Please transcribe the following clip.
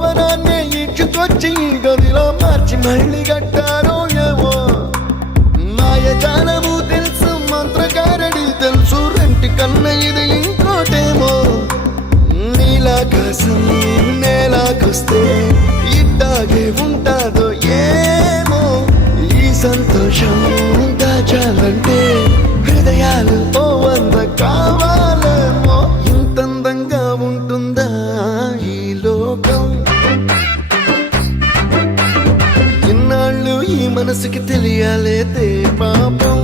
భవనాన్ని ఇచ్చుకొచ్చి గదిలో మార్చి మళ్ళీ కట్టారో ఏమో మాయజాలము తెలుసు మంత్రకారడి తెలుసు రెంటి కన్న ఇది ఇంకోటేమో నీలాకాశం నేలాకొస్తే ఇట్టాగే ఉంటాదో ఏమో ఈ సంతోషం దాచాలంటే హృదయాలు ఓ వంద కావాలేమో ఇంతందంగా ఉంటుందా ఈ లోకం ఇన్నాళ్ళు ఈ మనసుకి తెలియాలేదే పాపం